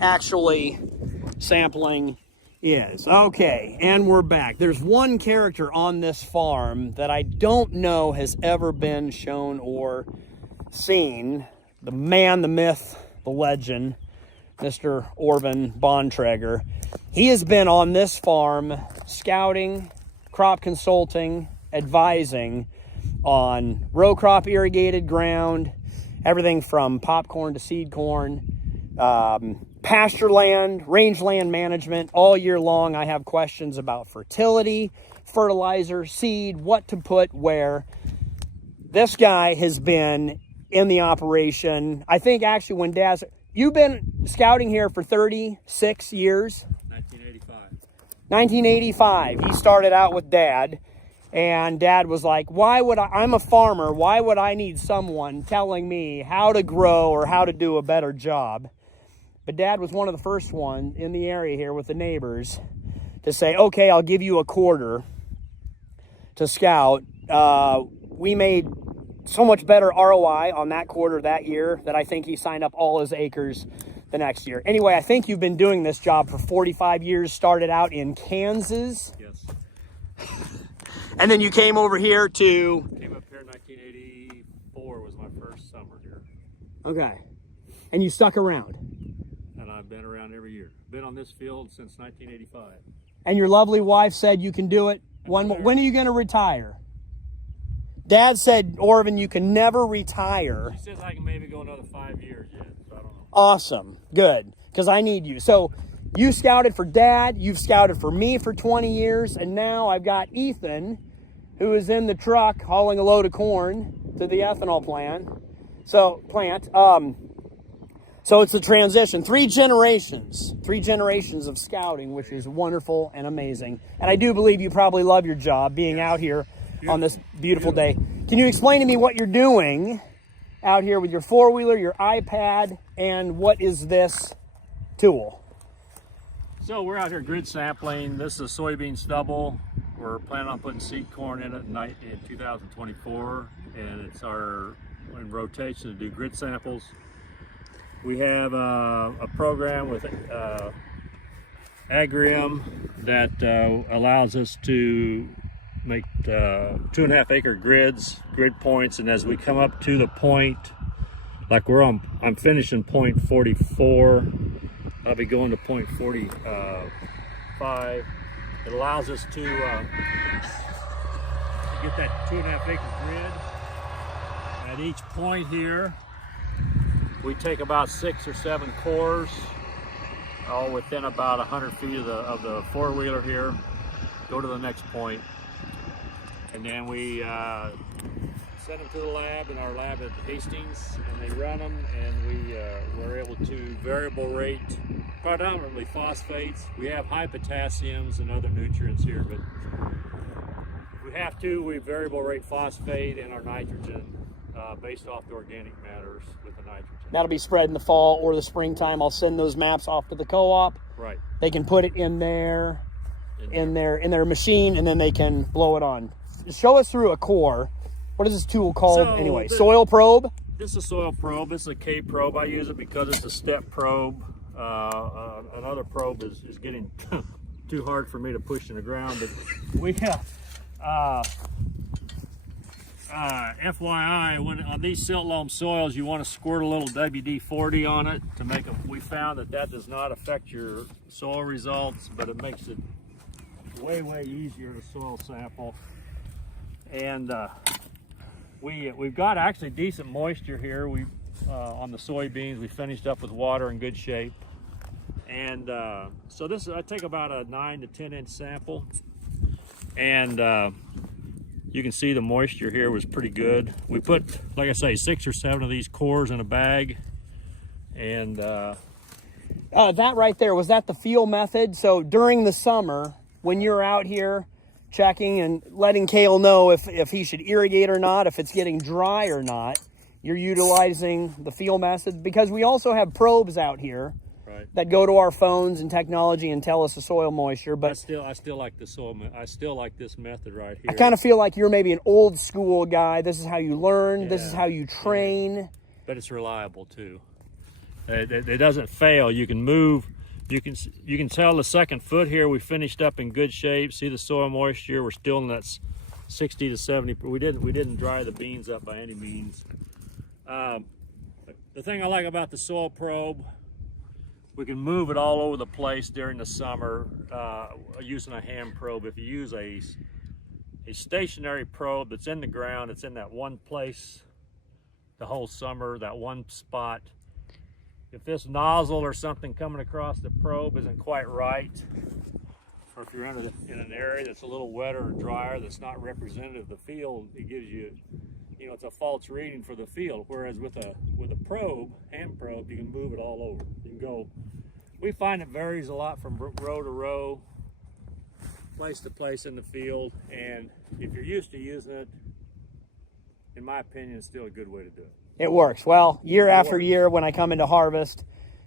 actually sampling is. Okay, and we're back. There's one character on this farm that I don't know has ever been shown or seen. The man, the myth, the legend, Mr. Orvin Bontrager. He has been on this farm scouting, crop consulting, advising on row crop irrigated ground, everything from popcorn to seed corn, pasture land, rangeland management. All year long I have questions about fertility, fertilizer, seed, what to put where. This guy has been in the operation, I think actually when Dad's, you've been scouting here for 36 years? 1985. 1985, he started out with Dad. And Dad was like, why would I'm a farmer, why would I need someone telling me how to grow or how to do a better job? But Dad was one of the first ones in the area here with the neighbors to say, okay, I'll give you a quarter to scout. We made so much better ROI on that quarter that year that I think he signed up all his acres the next year. Anyway, I think you've been doing this job for 45 years, started out in Kansas. Yes. And then you came over here to... Came up here in 1984 was my first summer here. Okay. And you stuck around. And I've been around every year. Been on this field since 1985. And your lovely wife said you can do it. When are you going to retire? Dad said, Orvin, you can never retire. She says I can maybe go another 5 years yet, so I don't know. Awesome. Good. Because I need you. So you scouted for Dad, you've scouted for me for 20 years, and now I've got Ethan, who is in the truck hauling a load of corn to the ethanol plant. So it's a transition. 3 generations of scouting, which is wonderful and amazing. And I do believe you probably love your job being out here on this beautiful day. Can you explain to me what you're doing out here with your four-wheeler, your iPad, and what is this tool? So we're out here grid sampling. This is soybean stubble. We're planning on putting seed corn in it in 2024, and it's our in rotation to do grid samples. We have a program with Agrium that allows us to make 2.5 acre grid points, and as we come up to the point, like I'm finishing point 44, I'll be going to point 45. It allows us to get that 2.5 acre grid. At each point here, we take about 6 or 7 cores, all within about 100 feet of the four-wheeler here, go to the next point, and then we send them to the lab, in our lab at Hastings, and they run them, and we're able to variable rate predominantly phosphates. We have high potassiums and other nutrients here, but we variable rate phosphate and our nitrogen based off the organic matters with the nitrogen. That'll be spread in the fall or the springtime. I'll send those maps off to the co-op. Right. They can put it in their machine, and then they can blow it on. Show us through a core. What is this tool called anyway? Soil probe? This is a soil probe. This is a K probe. I use it because it's a step probe. Another probe is getting too hard for me to push in the ground, but we have FYI, when on these silt loam soils, you want to squirt a little WD-40 on it to make them. We found that does not affect your soil results, but it makes it way easier to soil sample. And we've got actually decent moisture here. On the soybeans, we finished up with water in good shape. And so I take about a 9 to 10 inch sample, and you can see the moisture here was pretty good. We put, like I say, 6 or 7 of these cores in a bag, and that right there, was that the feel method? So during the summer, when you're out here checking and letting Cale know if he should irrigate or not, if it's getting dry or not, you're utilizing the feel method, because we also have probes out here that go to our phones and technology and tell us the soil moisture. But I still like the soil. I still like this method right here. I kind of feel like you're maybe an old school guy. This is how you learn. Yeah. This is how you train. Yeah. But it's reliable too. It doesn't fail. You can move. You can tell the second foot here we finished up in good shape. See the soil moisture. We're still in that 60 to 70. We didn't dry the beans up by any means. The thing I like about the soil probe, we can move it all over the place during the summer using a hand probe. If you use a stationary probe that's in the ground, it's in that one place the whole summer, that one spot. If this nozzle or something coming across the probe isn't quite right, or if you're in an area that's a little wetter or drier that's not representative of the field, it gives you, it's a false reading for the field. Whereas with a probe, hand probe, you can move it all over. You can go. We find it varies a lot from row to row, place to place in the field, and if you're used to using it, in my opinion, it's still a good way to do it. It works. Well, year after year when I come into harvest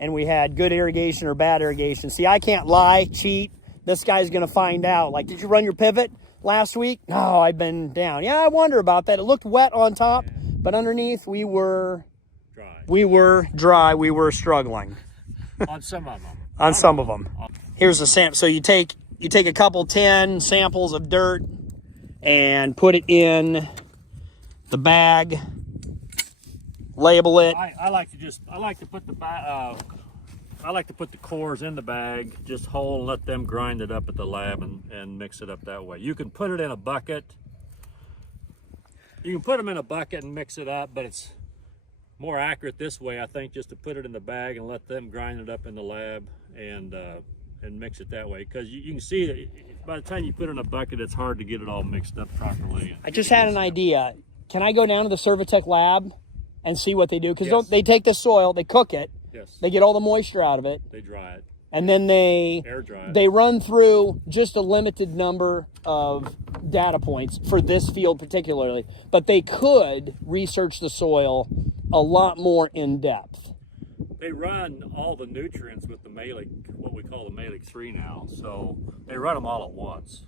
and we had good irrigation or bad irrigation. See, I can't lie, cheat. This guy's going to find out. Like, did you run your pivot last week? No, I've been down. Yeah, I wonder about that. It looked wet on top, but underneath we were dry. We were struggling. On some of them. On some of them. Here's a sample. So you take a couple 10 samples of dirt and put it in the bag. Label it. I like to put the cores in the bag, just whole, and let them grind it up at the lab and mix it up that way. You can put it in a bucket. You can put them in a bucket and mix it up, but it's more accurate this way, I think, just to put it in the bag and let them grind it up in the lab and mix it that way. Because you can see that by the time you put it in a bucket, it's hard to get it all mixed up properly. I just had an idea. Can I go down to the Servitech lab and see what they do? Because yes. They take the soil, they cook it, yes. They get all the moisture out of it, they dry it, and then they air dry it. They run through just a limited number of data points for this field particularly, but they could research the soil a lot more in depth. They run all the nutrients with the Malic, what we call the Malic 3 now, so they run them all at once.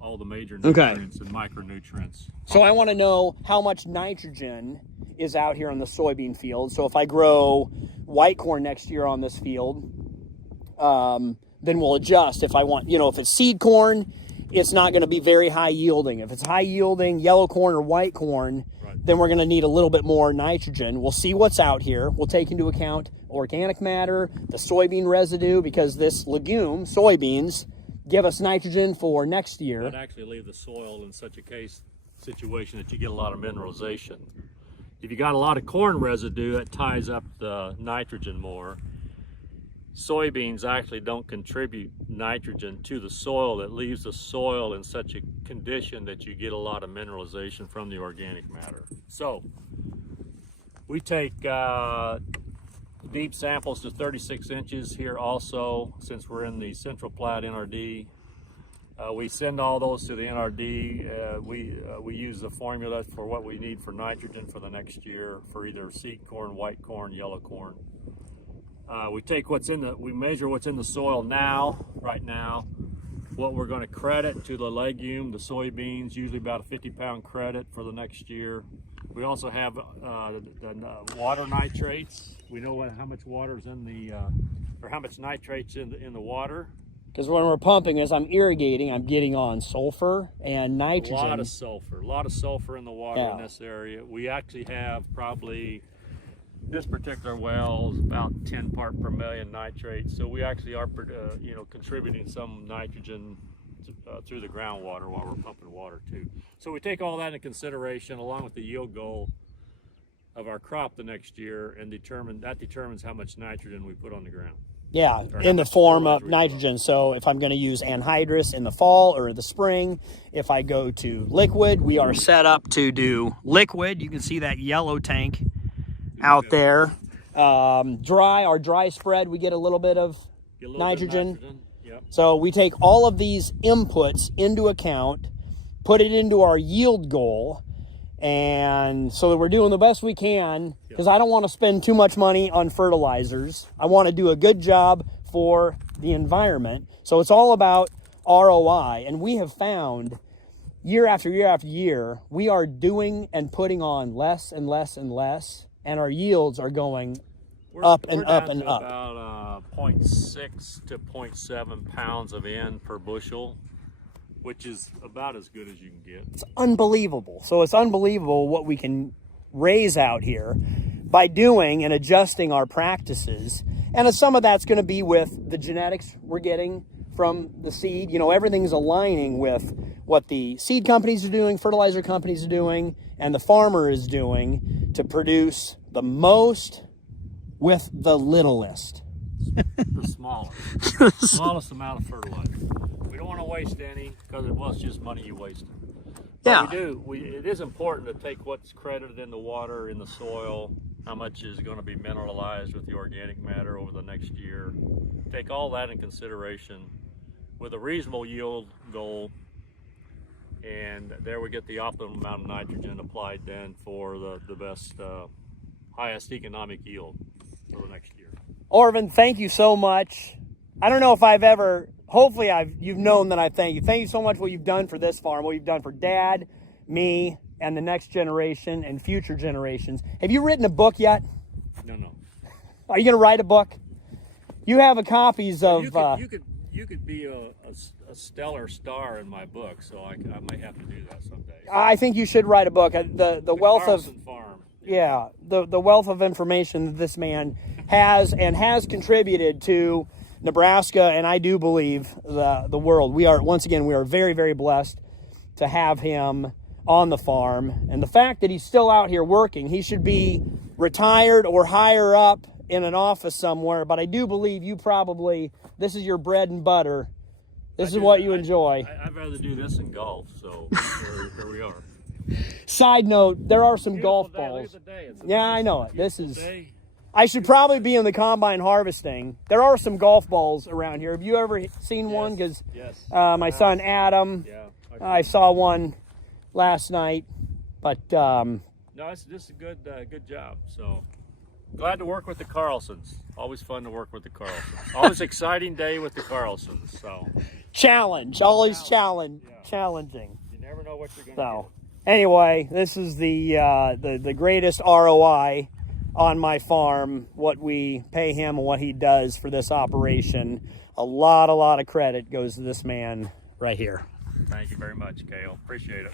All the major nutrients and micronutrients. So I want to know how much nitrogen is out here on the soybean field. So if I grow white corn next year on this field, then we'll adjust. If I want, if it's seed corn, it's not going to be very high yielding. If it's high yielding yellow corn or white corn, then we're going to need a little bit more nitrogen. We'll see what's out here. We'll take into account organic matter, the soybean residue, because this legume, soybeans, give us nitrogen for next year. I'd actually leave the soil in such a situation that you get a lot of mineralization. If you got a lot of corn residue, that ties up the nitrogen more. Soybeans actually don't contribute nitrogen to the soil. That leaves the soil in such a condition that you get a lot of mineralization from the organic matter. So we take deep samples to 36 inches here also, since we're in the Central Platte NRD. We send all those to the NRD. We use the formula for what we need for nitrogen for the next year for either seed corn, white corn, yellow corn. We measure what's in the soil right now, what we're going to credit to the legume, the soybeans, usually about a 50-pound credit for the next year. We also have the water nitrates. We know how much water is or how much nitrates in the water. Because when we're pumping, as I'm irrigating, I'm getting on sulfur and nitrogen. A lot of sulfur in the water in this area. We actually have probably, this particular well is about 10 part per million nitrate. So we actually are, contributing some nitrogen through the groundwater while we're pumping water too. So we take all that into consideration along with the yield goal of our crop the next year, and that determines how much nitrogen we put on the ground. Yeah, in the form of nitrogen. So if I'm going to use anhydrous in the fall or the spring, if I go to liquid, we are set up to do liquid. You can see that yellow tank out there. Our dry spread, we get a little bit of nitrogen. Yep. So we take all of these inputs into account, put it into our yield goal, and so that we're doing the best we can, because I don't want to spend too much money on fertilizers. I want to do a good job for the environment. So it's all about ROI, and we have found year after year after year, we are doing and putting on less and less and less, and our yields are going up and we're up down and to up. about 0.6 to 0.7 pounds of N per bushel, which is about as good as you can get. It's unbelievable. So it's unbelievable what we can raise out here by doing and adjusting our practices. And some of that's going to be with the genetics we're getting from the seed. You know, everything's aligning with what the seed companies are doing, fertilizer companies are doing, and the farmer is doing to produce the most with the littlest. The smallest amount of fertilizer. We don't want to waste any, because it's just money you wasted. But Yeah. it is important to take what's credited in the water, in the soil, how much is going to be mineralized with the organic matter over the next year. Take all that in consideration with a reasonable yield goal, and there we get the optimum amount of nitrogen applied then for the best, highest economic yield for the next year. Orvin, thank you so much. I don't know if I've ever, hopefully you've known that I thank you. Thank you so much for what you've done for this farm, what you've done for Dad, me, and the next generation and future generations. Have you written a book yet? No. Are you going to write a book? You have copies of... You could be a stellar star in my book, so I might have to do that someday. I think you should write a book. The wealth Carlson of... Farm. Yeah, the wealth of information that this man has and has contributed to Nebraska, and I do believe the world. We are very, very blessed to have him on the farm. And the fact that he's still out here working, he should be retired or higher up in an office somewhere, but I do believe this is your bread and butter. This is what you enjoy. I'd rather do this than golf, so here we are. Side note, there are some golf Beautiful day. balls. Look at the day. It's a Yeah, nice, I know it. This beautiful is... day. I should probably be in the combine harvesting. There are some golf balls around here. Have you ever seen one? Because Yes. my son Adam, Yeah. I saw one last night. But No, this is a good job. So glad to work with the Carlsons. Always fun to work with the Carlsons. Always exciting day with the Carlsons. So always challenging. you never know what you're going to So anyway, this is the greatest ROI on my farm, what we pay him and what he does for this operation. A lot of credit goes to this man right here. get. Thank you very much, Cale. Appreciate it.